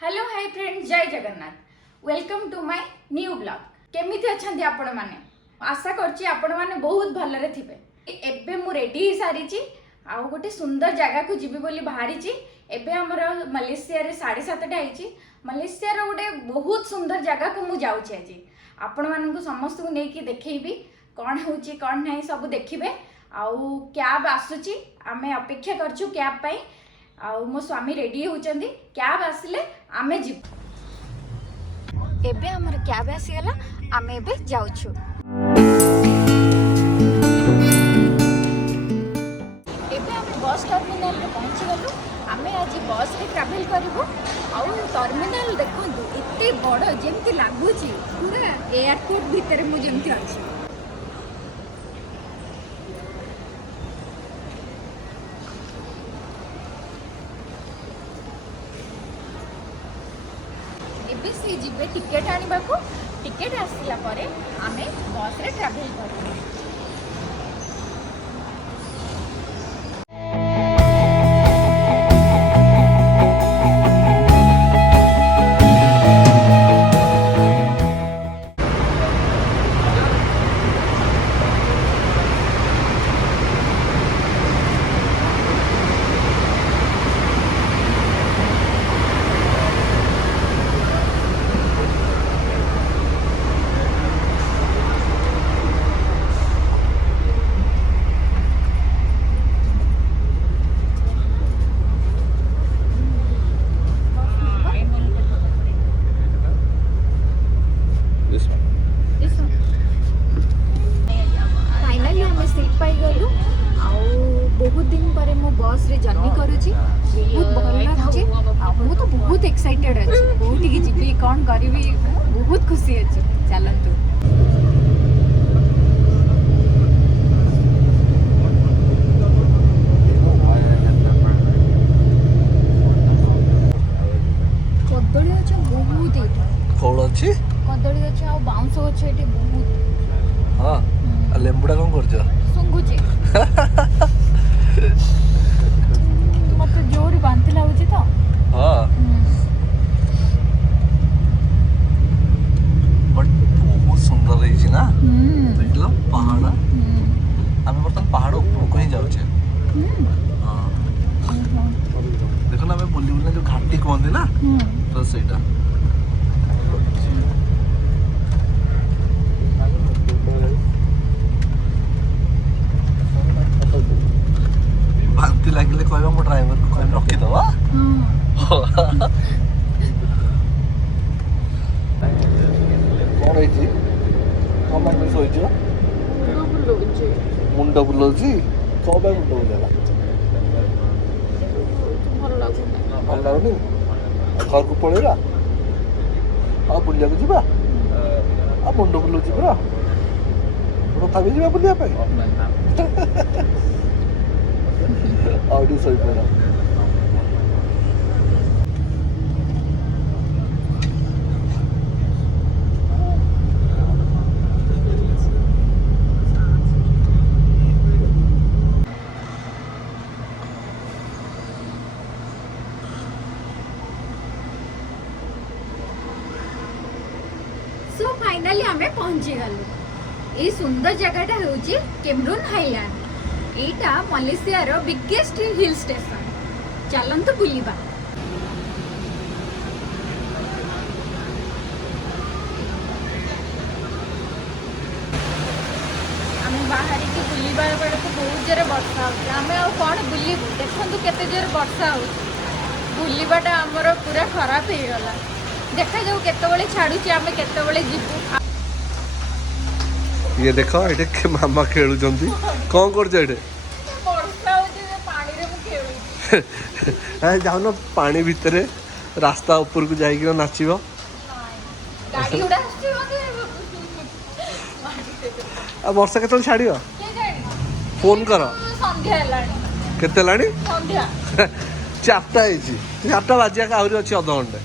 Hello hi friends, जय Jagannath. Welcome to my new blog. केमिति अछंती आपण माने? आशा करछि आपण माने बहुत भलरे थिबे। एबे मु रेडी ही सारी छी आ गोटे सुंदर जगह को जिबी बोली बाहरी छी। एबे हमर मलेशिया रे 7:30 आइछि। मलेशिया रो गोटे बहुत सुंदर जगह को मु जाउछि आजी। आपण मानन को समस्त को नेकी देखैबी कोन होउछि कोन नै सब देखिबे। आउ कैब आसुछि, आमे अपेक्षा करछु कैब पई। आउ मो स्वामी रेडी होउचंदी, कैब आसिले आमे जिबु। एबे हमर कैब आसीगला, आमे एबे जाउछु। एबे आमे बस टर्मिनल रे पहुंची गलु। आमे आज बस रे ट्रैवल करिवो। आउ टर्मिनल देखंतु एते बड़ जेमति लागुची, पूरा एयरपोर्ट भीतर मु जेमति अछि। एबे से जिबे टिकेट आनिबा को, टिकेट आसिला परे आमे बस रे ट्रैवल करिवो। फाइनली हमें सीट पाई गलु। बहुत दिन पर मु बस रे जर्नी करूची, बहुत भल लागुची। मु तो बहुत एक्साइटेड अछि, कोठी की जिबी कोन करबी, बहुत खुशी अछि। चलंतु कदली गछ बहुत एठी। कौन अच्छी कदली गछ आ बाउंस गछ एठी बहुत। हाँ लेम्बुड़ा कौन कर सुंगुची मत जोर बांति लाଗୁଛି ତ। हाँ बट बहुत सुंदर रही ना। देख लो पहाड़ आम बर्तमान पहाड़ ऊपर को ही जाऊे। हाँ देख ना आम बुली बुला जो घाटी कहते ना, तो ସେଇଟା बांति लगे कह मो ड्राइवर को कह रखीदवा। कौन है शोच मुंड बुलाऊँ कौन मुंड बुलेगा भल लगुनि घर को पलैला आ बुलिया जा मुंड बुलाऊँ पूरा तथा जा बुलाप आउट सही पड़ा। सो फाइनली हमें पहुंची गलु। ए सुंदर जगहटा होउची केमरून हाईलैंड। एटा मलेशिया रो बिगेस्ट हिल स्टेशन। चलंतु बुलिबा। आमे बाहरी के बुलिबा बेले तो बहुत जोरे वर्षा होउची। आमे आ कोन बुलिबु, देखंतु केते जोरे वर्षा होउची। बुलिबाटा हमरो पूरा खराब हे गला। देखा जाऊ केतेबेले छाडुची, आमे केतेबेले जिबु। ये देखो ये मामा खेलुं कौन कर जाऊन पानी भितर रास्ता ऊपर को जाइए नाच वर्षा के छाड़ फोन कर केते 4टा बाजिया आहरी अच्छी अधघंटे।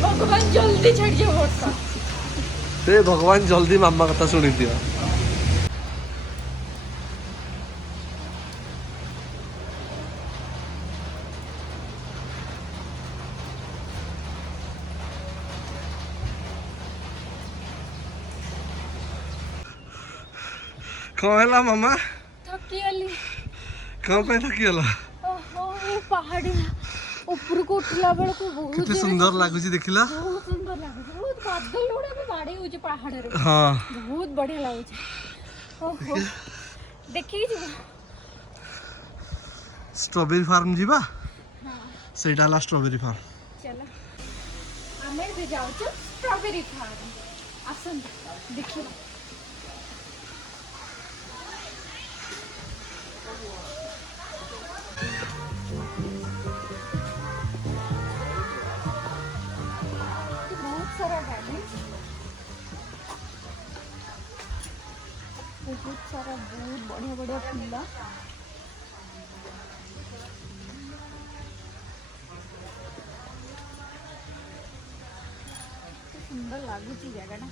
भगवान जल्दी छाड़ जाओ वर्षा। ते भगवान जल्दी मामा कथा शुणी दिया। कौन है मामा थकी गली कौन पे थकी गला ओहो ये पहाड़ी ऊपर को उठला बेल को बहुत कितनी सुंदर लागुची देखिला बहुत सुंदर लागे बहुत बादल उड़े भी बाड़े हो पहाड़ रे हाँ बहुत बढ़िया लागे ओहो देखिए जी स्ट्रॉबेरी फार्म जीवा हाँ सेटा ला स्ट्रॉबेरी फार्म चलो आमे भी जाओ स्ट्रॉबेरी फार्म आसन देखिए बहुत सारा गार्डन बहुत सारा बहुत बढ़िया बढ़िया फूल सुंदर लगुच जगह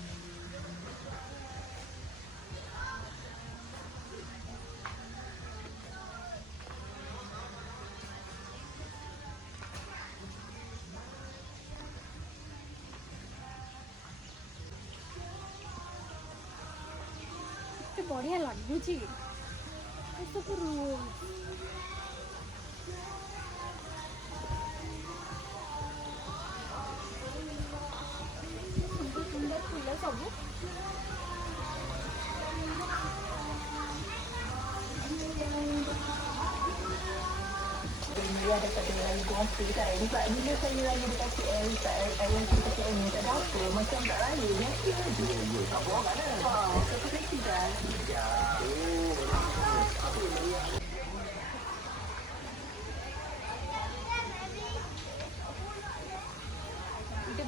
बढ़िया लगुच सुंदर फूल सब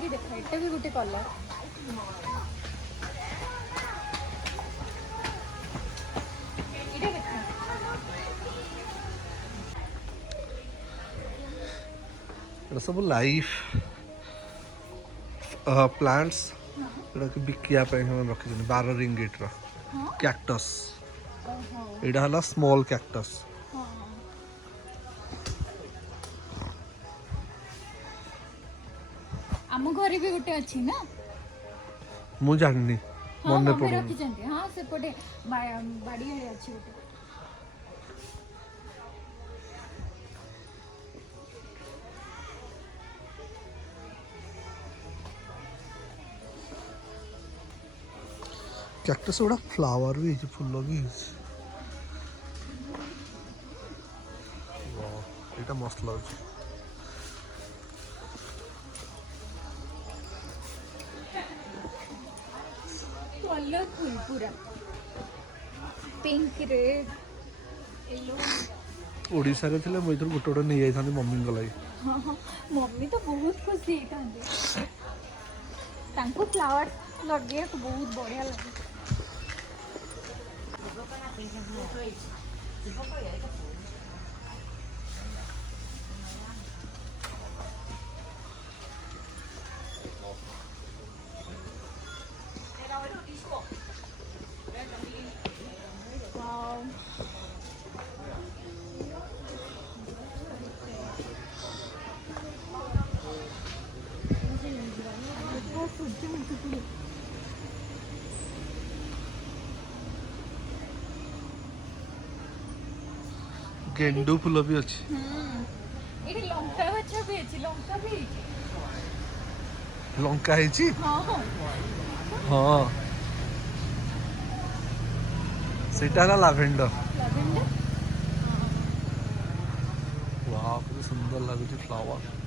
भी देखा एटा भी गोटे कलर सब लाइफ प्लांट्स बिकिया रखी 12 रिंगिट कैक्टस एटा हला स्मॉल कैक्टस आम घर भी गोटे अच्छी ना मु जाननी मन हाँ पड़ो रखी हाँ सेपटे बाड़ी अच्छी गोटे कैक्टस गुड़ा फ्लावर भी फूल भी ये मस्त लगे कलरफुल पूरा पिंक रेड येलो ओडिशा रे थिले मुई गोटे गोटे नहीं जाई थांती मम्मी को लगी हाँ हाँ मम्मी तो बहुत खुशी होती फ्लावर लगे बहुत बढ़िया लगे गेंडू फूल भी अच्छी ये लंका गछ भी अछि लंका भी लंका है हाँ हाँ सेटा है लावेंडर लैवेंडर वाह कितनी सुंदर लगुच फ्लावर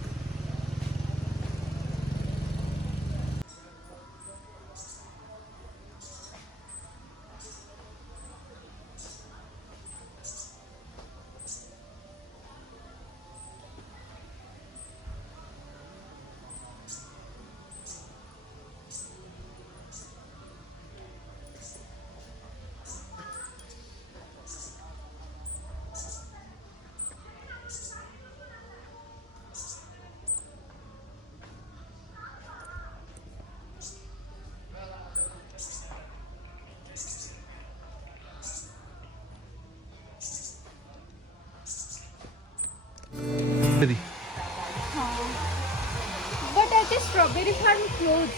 स्ट्रॉबेरी फार्म क्लोज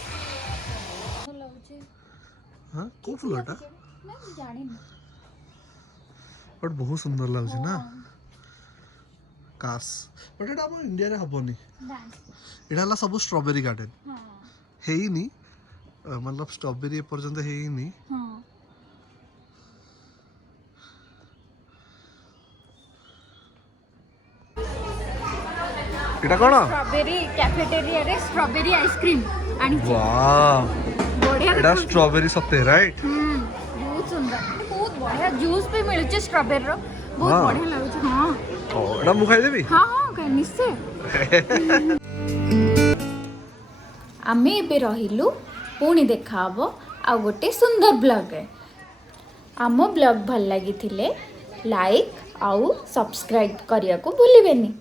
हाँ को फूलटा नहीं जानी बट बहुत सुंदर लगुच ना काश बट एटा हम इंडिया रे हबनी एटा हला सब स्ट्रॉबेरी गार्डन हेइनी मतलब स्ट्रॉबेरी पर्यंत हेइनी एटा कोन स्ट्रॉबेरी कैफेटेरिया रे स्ट्रॉबेरी आइसक्रीम आणि वाह बढ़िया एटा स्ट्रॉबेरी सते राइट बहुत सुंदर बहुत बढ़िया जूस भी मिलुचे स्ट्रॉबेरी रो बहुत हाँ। बढ़िया लागुचे हां एटा मु खाइ देबी हाँ हाँ कहीं निश्चय आमे एबे रहिलु पुणी देखा हबो आ गोटे सुंदर ब्लॉग रे आम ब्लॉग भल लगी थिले लाइक आउ सब्सक्राइब करिया को भूलिबेनी।